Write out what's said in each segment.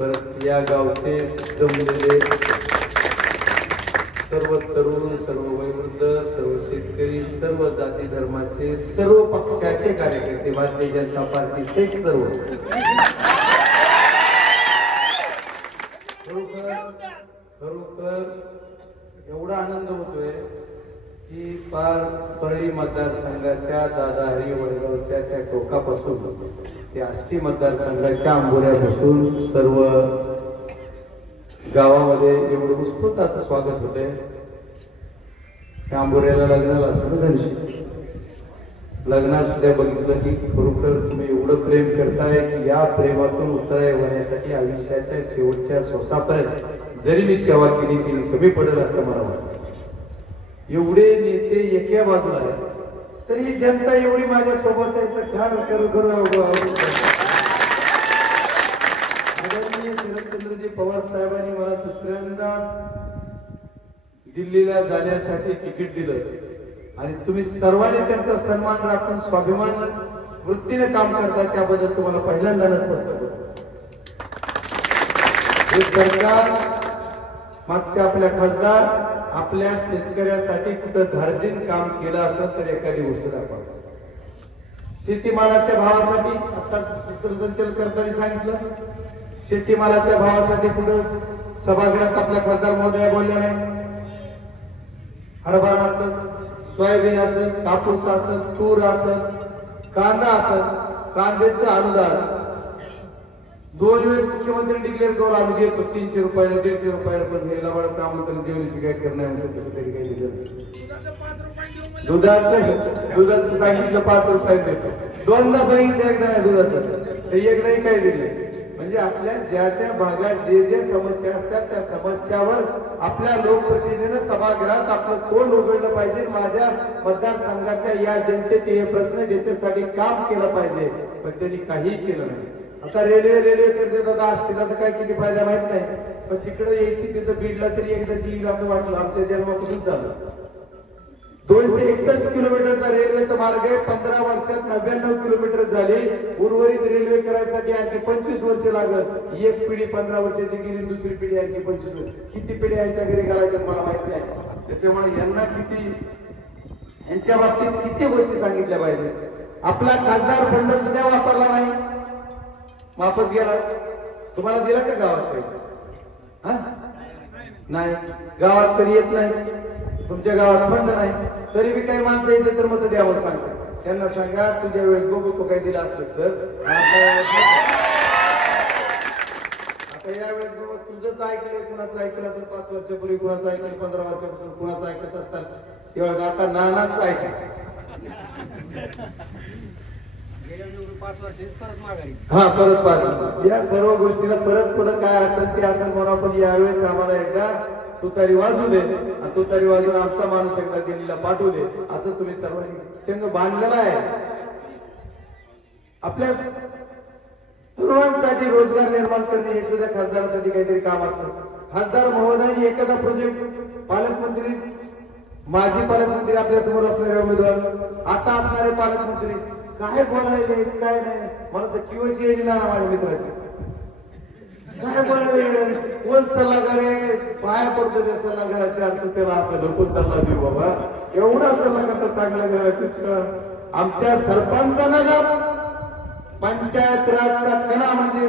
परत या गावचे जमलेले सर्व तरुण सर्व वयोवृद्ध सर्व शेतकरी सर्व जाती धर्माचे सर्व पक्षाचे कार्यकर्ते भारतीय जनता पार्टीचे सर्व. खरोखर खरोखर एवढा आनंद होतोय. की पार परळी मतदारसंघाच्या दादाहरी वडगावच्या त्या टोकापासून. ते आष्टी मतदारसंघाच्या आंबोऱ्यापासून सर्व गावामध्ये एवढं उत्स्फूर्त असं स्वागत होतंय. त्या आंबोऱ्याला लग्नाला आलतो ना लग्नात सुद्धा बघितलं की खरोखर तुम्ही एवढं प्रेम करताय की या प्रेमातून उतराय होण्यासाठी आयुष्याच्या शेवटच्या श्वासापर्यंत जरी मी सेवा केली ती कमी पडेल असं मला वाटतं. एवढे नेते एका बाजूला आहेत. तरी ही जनता एवढी माझ्या सोबत आहे ख्याल आदरणीय शरदचंद्रजी पवार साहेबांनी मला दुसऱ्यांदा दिल्लीला जाण्यासाठी तिकीट दिलं. आणि तुम्ही सर्वांनी त्यांचा सन्मान राखून स्वाभिमान वृत्तीने काम करता त्याबद्दल तुम्हाला पहिल्यांदा नतमस्तक हे सरकार मागच्या आपल्या खासदार आपल्या शेतकऱ्यासाठी कुठं धार्जिन काम केलं असलं तर एखादी गोष्ट दाखवा. शेतीमालाच्या भावासाठी आता सूत्रसंचलन करताना सांगितलं शेतीमालाच्या भावासाठी कुठं सभागृहात आपल्या खासदार महोदया बोलल्या नाही. हरभरा असेल सोयाबीन असेल कापूस असेल तूर असेल कांदा असेल कांद्याचं अनुदान दोन वेळेस मुख्यमंत्री डिक्लेअर करून आम्ही देतो. तीनशे रुपयाला दीडशे रुपयाला पण हे लवाडाचं आमंत्रण जेवण काय करणार तसं तरी काही दिलं दुधाचं दुधाचं सांगितलं पाच रुपयात देतो. दोनदा सांगितलं एकदा नाही दुधाचं. ते एकदाही काय दिले म्हणजे आपल्या ज्या त्या भागात जे जे समस्या असतात त्या समस्यावर आपल्या लोकप्रतिनिधीनं सभागृहात आपलं तोंड उघडलं पाहिजे. माझ्या मतदारसंघातल्या या जनतेचे हे प्रश्न ज्याच्यासाठी काम केलं पाहिजे पण त्यांनी काही केलं नाही. आता रेल्वे रेल्वे करते आता आष्टीला तर काय किती फायदा माहीत नाही. पण तिकडे यायची तिथं बीडला तरी एकदा येईल असं वाटलं. आमच्या जन्मापासून झालं दोनशे एकसष्ट किलोमीटरचा रेल्वेचा मार्ग आहे. पंधरा वर्षात नव्याण्णव किलोमीटर झाले. उर्वरित रेल्वे करायसाठी आणखी पंचवीस वर्ष लागत एक पिढी पंधरा वर्षाची गेली दुसरी पिढी आणखी पंचवीस वर्ष. किती पिढ्या यांच्या घरी घालायच्या मला माहीत नाही. त्याच्यामुळे यांना किती यांच्या बाबतीत किती गोष्टी सांगितल्या पाहिजे आपला खासदार फंड सुद्धा वापरला नाही. वापस गेला. तुम्हाला दिला का गावात पैसा? नाही. गावात तरी येत नाही. तुमच्या गावात फंड नाही. तरी बी काही माणसं येते तर मत द्यावं सांगतो त्यांना सांगा तुझ्या वेळेस बघू तो काही दिला असतोस तर. आता यावेळेस बघू. तुझंच ऐकलंय कुणाचं ऐकलं असेल पाच वर्षापूर्वी कुणाचं ऐकलं पंधरा वर्षापासून कुणाचं ऐकत असतात. तेव्हा आता नानाच ऐकलं. हा परत पाच या सर्व गोष्टीला परत पुढं काय असेल ते असेल म्हणून आपण यावेळेस आम्हाला एकदा तुतारी वाजू दे आणि तुतारी वाजून आमचा माणूस एकदा दिल्लीला पाठवू दे. असं तुम्ही सर्वांनी चंग बांधलेला आहे. आपल्या तरुणांसाठी रोजगार निर्माण करणे हे सुद्धा खासदारासाठी काहीतरी काम असतं. खासदार महोदयांनी एखादा प्रोजेक्ट पालकमंत्री माजी पालकमंत्री आपल्यासमोर असणारे उमेदवार आता असणारे पालकमंत्री काय बोलायले काय नाही. मला तर किंवाची येईल ना माझ्या मित्राची. काय बोलायला कोण सल्लागार आहे? पाया पडतो त्या सल्लागाराची अर्थ त्याला असं नको सल्ला देऊ बाबा. एवढा सल्लागार तर चांगला घरा आमच्या सरपंचानं पंचायत राजचा कणा म्हणजे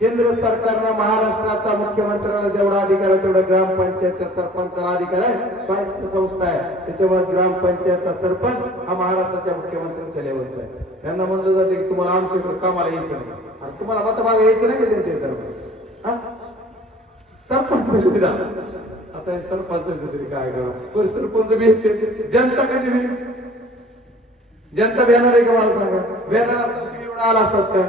केंद्र सरकारनं महाराष्ट्राचा मुख्यमंत्र्याला जेवढा अधिकार आहे तेवढा ग्रामपंचायतच्या सरपंचाला अधिकार आहे. स्वायत्त संस्था आहे. त्याच्यामुळे ग्रामपंचायतचा सरपंच हा महाराष्ट्राच्या मुख्यमंत्र्यांच्या लेवलचा आहे. त्यांना म्हणलं जाते की तुम्हाला आमच्याकडे कामाला यायचं नाही. आणि तुम्हाला मतभाग यायचं नाही का जनतेत हा? सरपंच आता हे सरपंच तरी काय करा सरपंच बी जनता कशी बी? जनता बॅनर आहे का मला सांगा? बॅनर असतात तुम्ही एवढा आला असतात का?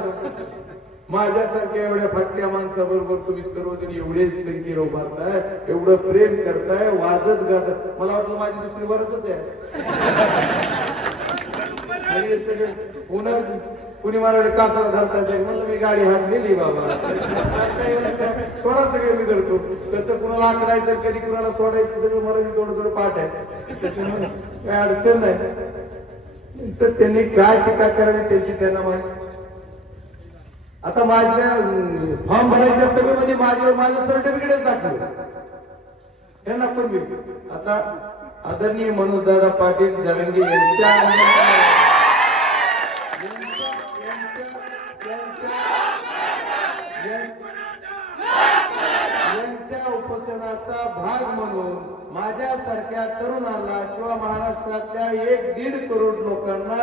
माझ्यासारख्या एवढ्या फटक्या माणसाबरोबर तुम्ही सर्वजण एवढे संख्येने उभारताय एवढं प्रेम करताय वाजत गाजत. मला वाटलं माझी दुसरी वरतच आहे. सगळे पुन्हा कुणी मला कासाला धरतात म्हणलं मी गाडी हात बाबा. सोडा सगळे मी धरतो कसं कुणाला आकडायचं कधी कुणाला सोडायचं सगळं मला मी थोडं थोडं पाठ आहे. त्याच्यामुळे अडचण नाही. त्यांनी काय टीका करावी त्याची त्यांना माहिती आता माझ्या फॉर्म भरायच्या सभेमध्ये माझे माझं सर्टिफिकेट दाखवलं पण पूर्वी आता आदरणीय मनोजदादा पाटील जरंगे यांच्या यांच्या- यांच्या- यांच्या उपोषणाचा भाग म्हणून माझ्यासारख्या तरुणाला किंवा महाराष्ट्रातल्या एक दीड करोड लोकांना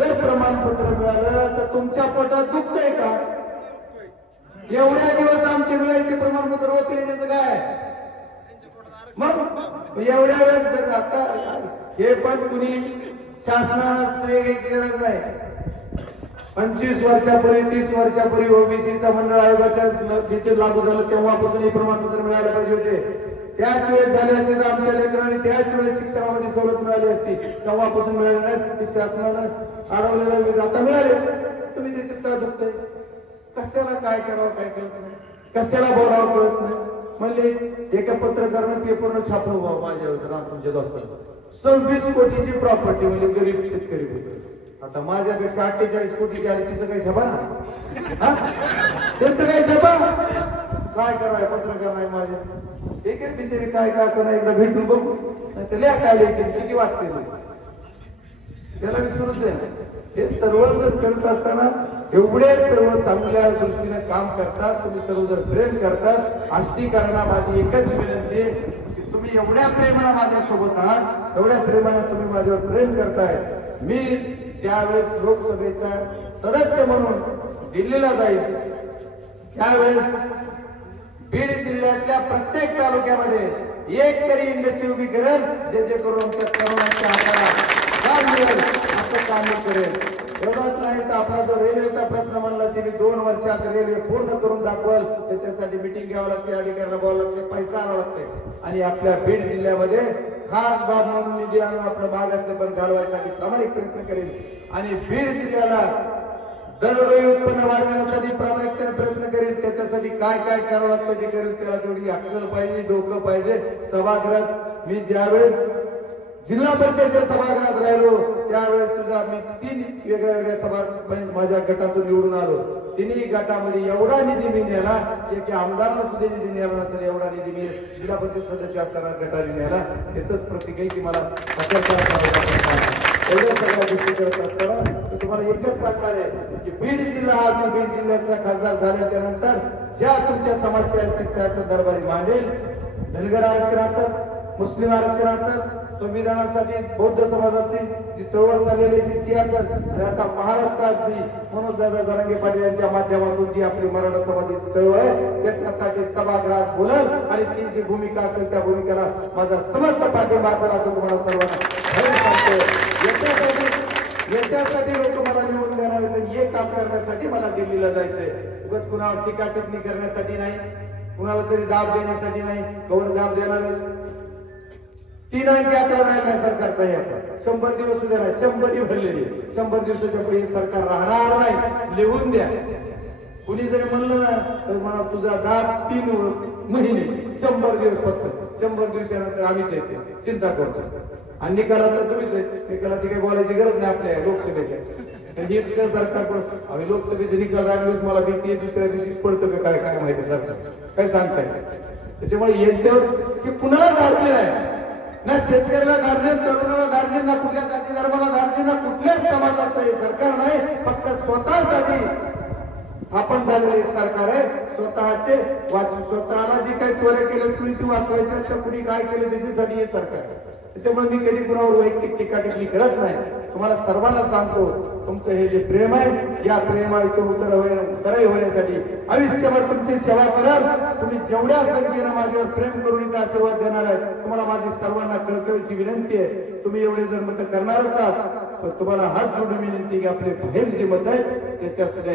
जर प्रमाणपत्र मिळालं तर तुमच्या पोटात दुखतंय का? एवढ्या दिवस आमचे मिळायचे प्रमाणपत्र होते त्याचं काय? मग एवढ्या वेळेस जर आता हे पण कुणी शासनाला श्रेय घ्यायची गरज नाही. पंचवीस वर्षापूर्वी तीस वर्षापूर्वी ओबीसीचा मंडळ आयोगाच्या लागू झालं तेव्हापासून हे प्रमाणपत्र मिळायला पाहिजे होते. त्याच वेळेस झाले असते तर आमच्या लेकरांनी त्याच वेळेस शिक्षणामध्ये सवलत मिळाली असती. तेव्हापासून मिळाली नाही ती शासनानं अडवलेलं आता मिळाले. तुम्ही त्याच्यात का दुखतंय. कशाला काय करावं काय कळत नाही. कशाला बोलावं कळत नाही. म्हणले एका पत्रकारानं पेपरनं छापलं बाबा माझ्या राम तुमच्या दोस्तांना सव्वीस कोटीची प्रॉपर्टी म्हणजे गरीब शेतकरी होतो. आता माझ्यापेक्षा अठ्ठेचाळीस कोटीची आली तिचं काही छबा ना? त्याचं काही छपा? काय कराय पत्रकार नाही माझ्या एक एक बिचारी काय काय असं नाही एकदा भेटून बघू. नाही तर लिहा काय लिहायचे किती वाचते त्याला विचारूच आहे हे सर्व जर करत असताना एवढे सर्व चांगल्या दृष्टीने काम करतात तुम्ही सर्व जर प्रेम करतात आष्टीकरणा माझी एकच विनंती की तुम्ही एवढ्या प्रेमाने माझ्या सोबत आहात एवढ्या प्रेमाने तुम्ही माझ्यावर प्रेम करताय. मी ज्यावेळेस लोकसभेचा सदस्य म्हणून दिल्लीला जाईल त्यावेळेस बीड जिल्ह्यातल्या प्रत्येक तालुक्यामध्ये एक तरी इंडस्ट्री उभी करेल जे जे करून आमच्या तरुणांच्या हाताला काम मिळेल असं काम करेल. एवढंच नाही तर आपला जो रेल्वेचा प्रश्न म्हणला ते मी दोन वर्षात रेल्वे पूर्ण करून दाखवल. त्याच्यासाठी मिटिंग घ्यावं लागते अधिकाऱ्याला बोलावं लागते पैसा आणावा लागते. आणि आपल्या बीड जिल्ह्यामध्ये खास बाब म्हणून निधी आणून आपलं मागासले पण घालवायसाठी प्रामाणिक प्रयत्न करेल. आणि बीड जिल्ह्याला दरडोई उत्पन्न वाढवण्यासाठी प्रामाणिकतेने प्रयत्न करेल त्याच्यासाठी काय काय करावं लागतं ते करेल त्याला तेवढी अक्कल पाहिजे डोकं पाहिजे. सभागृहात मी ज्यावेळेस जिल्हा परिषदेच्या सभागृहात राहिलो त्यावेळेस तुझा मी तीन वेगळ्या वेगळ्या सभा माझ्या गटातून निवडून आलो. तिन्ही गटामध्ये एवढा निधी मी नेला की आमदार आमदारांना सुद्धा निधी नेला नसेल एवढा निधी मी जिल्हा परिषद सदस्य असताना गटाने नेला. त्याच प्रतीक आहे की मला एवढ्या सगळ्या गोष्टी करत असताना तुम्हाला एकच सांगणार आहे की बीड जिल्ह्याचा खासदार झाल्याच्यानंतर ज्या तुमच्या समस्या आहेत दरबारी मांडेल. धनगर आरक्षण असेल मुस्लिम आरक्षण असेल संविधानासाठी बौद्ध समाजाची जी चळवळ चाललेली असेल ती असेल आणि आता महाराष्ट्रातली मनोज दादा जरांगे पाटील यांच्या माध्यमातून जी आपली मराठा समाजाची चळवळ आहे त्याच्यासाठी सभागृहात बोलल. आणि ती जी भूमिका असेल त्या भूमिकेला माझा समर्थ पाठिंबा असेल असं तुम्हाला सर्वांना याच्यासाठी याच्यासाठी लोक मला निवडून देणार हे काम करण्यासाठी मला दिल्लीला जायचंय. उगाच कुणावर टीका टिप्पणी करण्यासाठी नाही. कुणाला तरी दाब देण्यासाठी नाही. कवर दाब देणार तीन अंकी आता राहिला सरकारचा हे आता. शंभर दिवस उद्या नाही. शंभरही भरलेली. शंभर दिवसाच्या पुढे सरकार राहणार नाही. लिहून द्या. कुणी जरी म्हणलं ना तर मला तुझा दाब तीन महिने शंभर दिवस फक्त शंभर दिवसानंतर आम्हीच येते. चिंता करतो. आणि निकालात तर तुम्हीच आहे. निकालात काही बोलायची गरज नाही आपल्या लोकसभेच्या. तर हे सुद्धा सरकार पण आम्ही लोकसभेचे निकाल राहिलेच मला भीती दुसऱ्या दिवशीच पडतं का काय काय माहिती सरकार काय सांगताय? त्याच्यामुळे यांच्यावर की कुणाला गार्जन आहे? ना शेतकऱ्याला गार्जन तरुणाला गार्जन ना कुठल्या जाती धर्माला गार्जन ना कुठल्याच समाजाचं हे सरकार नाही फक्त स्वतःसाठी स्थापन झालेले सरकार आहे. स्वतःचे वाच स्वतःला जे काही चोऱ्या केल्या कुणी ती वाचवायचे तर कुणी काय केलं त्याच्यासाठी हे सरकार त्याच्यामुळे मी कधी कुणावर वैयक्तिक टीका टिप्पणी करत नाही. तुम्हाला सर्वांना सांगतो तुमचं हे जे प्रेम आहे या प्रेमातून उतर तरही होण्यासाठी आयुष्यभर तुमची सेवा कराल. तुम्ही जेवढ्या संख्येनं माझ्यावर प्रेम करून इथं आशीर्वाद देणार आहे तुम्हाला माझी सर्वांना कळकळीची विनंती आहे. तुम्ही एवढे जर मत करणारच आहात पण तुम्हाला हात जोडून विनंती की आपले बाहेर जे मत आहे त्याच्या सुद्धा